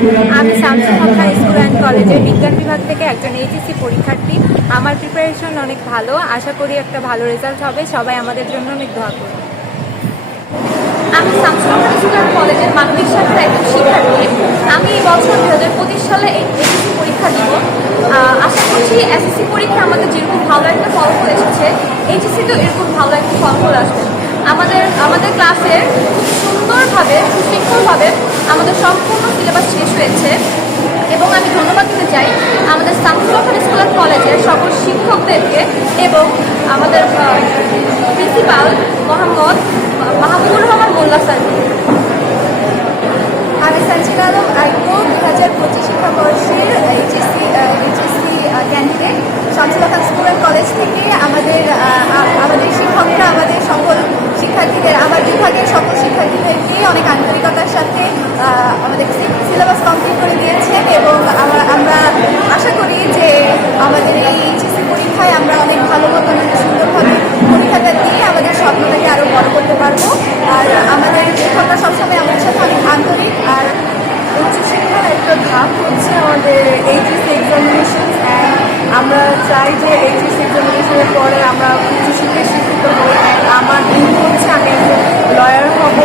আমি Shamsul Haque Khan school and কলেজের বিজ্ঞান বিভাগ থেকে একজন এইচএসসি পরীক্ষার্থী। আমার প্রিপারেশন অনেক ভালো, আশা করি একটা ভালো রেজাল্ট হবে। সবাই আমাদের জন্য অনেক দোয়া করবে আমি শামসুল স্কুল কলেজের মানবিক শাখার একজন শিক্ষার্থী। আমি এই বছর দু হাজার পঁচিশ সালে এসএসসি পরীক্ষা দিব। আশা করছি এসএসসি পরীক্ষা আমাদের যেরকম ভালো একটা ফলাফল এসেছে এইচএসসিতেও এরকম ভালো একটা ফলাফল আসবে। আমাদের আমাদের ক্লাসের সুন্দরভাবে, সুশৃঙ্খলভাবে আমাদের সম্পূর্ণ সিলেবাস শেষ হয়েছে এবং আমি ধন্যবাদ দিতে চাই আমাদের শামসুল স্কুল হয়, আমরা অনেক ভালো মতো সুন্দরভাবে পরীক্ষাটা দিয়ে আমাদের স্বপ্নটাকে আরও বড় করতে পারব। আর আমাদের শিক্ষকরা সবসময় আমাদের সাথে অনেক আন্তরিক, আর উচ্চশিক্ষার একটা ধাপ হচ্ছে আমাদের এইচএস এক্সামিনেশন আমরা চাই যে এইচএস এক্সামিনেশনের পরে আমরা উচ্চশিক্ষায় শিক্ষিত হই আমার দিন হচ্ছে আমি লয়ার হব।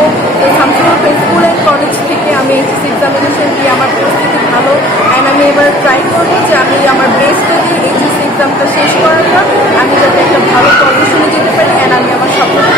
এই শামসুল স্কুল অ্যান্ড কলেজ থেকে আমি এইচএস এক্সামিনেশন দিয়ে আমার পরিস্থিতি ভালো অ্যান্ড আমি এবার ট্রাই করব যে আমি আমার বেস্টটা দিয়ে এইচএস এক্সামটা শেষ করার পর আমি যাতে একটা ভালো কর্মশালা যেতে পারি অ্যান্ড আমি আমার স্বপ্নটা